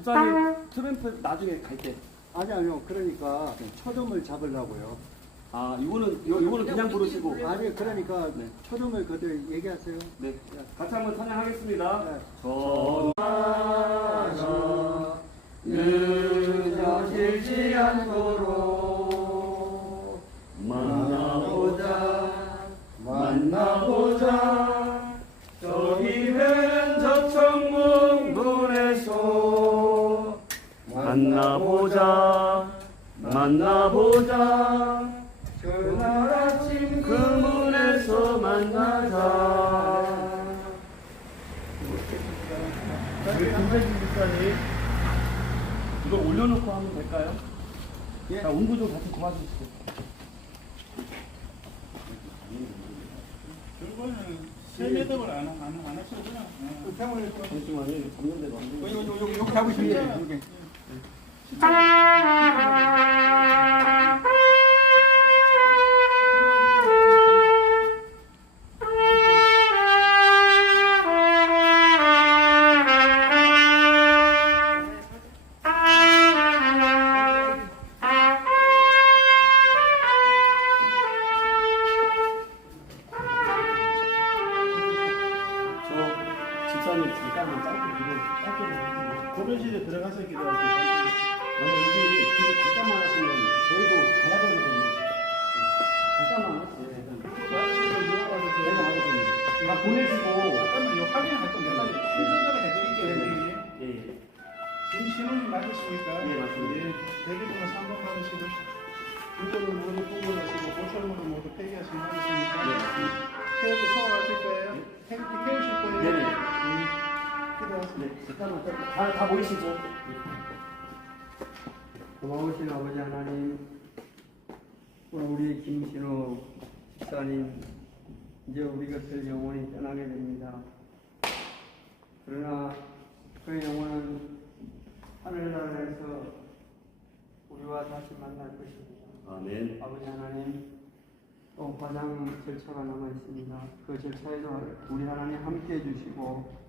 부산이 트램프 나중에 갈 때 아니 아니요 그러니까 초점을 잡으려고요 아 이거는 이거는 요, 그냥, 그냥 부르시고 아니 그러니까 아. 네. 초점을 그때 얘기하세요 네 그냥. 같이 한번 찬양하겠습니다 네. 전 늦어지지 않도록 만나보자 그날 아침 그 문에서 만나자 이거 올려놓고 하면 될까요? 예. 자, 온구 좀 같이 도와주시고 세 매듭을 안, 안, 안 하셔도 돼요. 잠시만요. 잠시만요. 잠시만요. 잠시만요. 잠시만 부산에 짧게 기도 짧게 실에 들어가서 기도하시면 만약 이게 이렇게 갔다만 하시면 저희도 가야 되거든요 갔다만 나 보내시고 확인할 겁니다. 신선전을 해드릴게요. 네. 지금 신호님 맞으십니까? 네, 맞습니다. 대기분은 네. 3 받으시고 불도는 모두 충분하시고 보철물은 모두 폐기하시면 하겠니까 네. 태극기 소화하실 거예요? 태극 네 식단은 다 모이시죠. 고마우신 아버지 하나님, 우리 김신호 식사님 이제 우리 것을 영원히 떠나게 됩니다. 그러나 그 영혼은 하늘나라에서 우리와 다시 만나고것습니다 아멘. 네. 아버지 하나님, 또 어, 화장 절차가 남아있습니다. 그 절차에서 우리 하나님 함께 해주시고,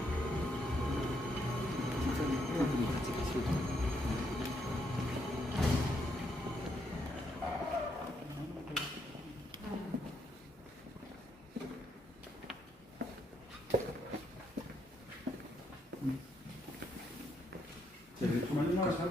Gracias.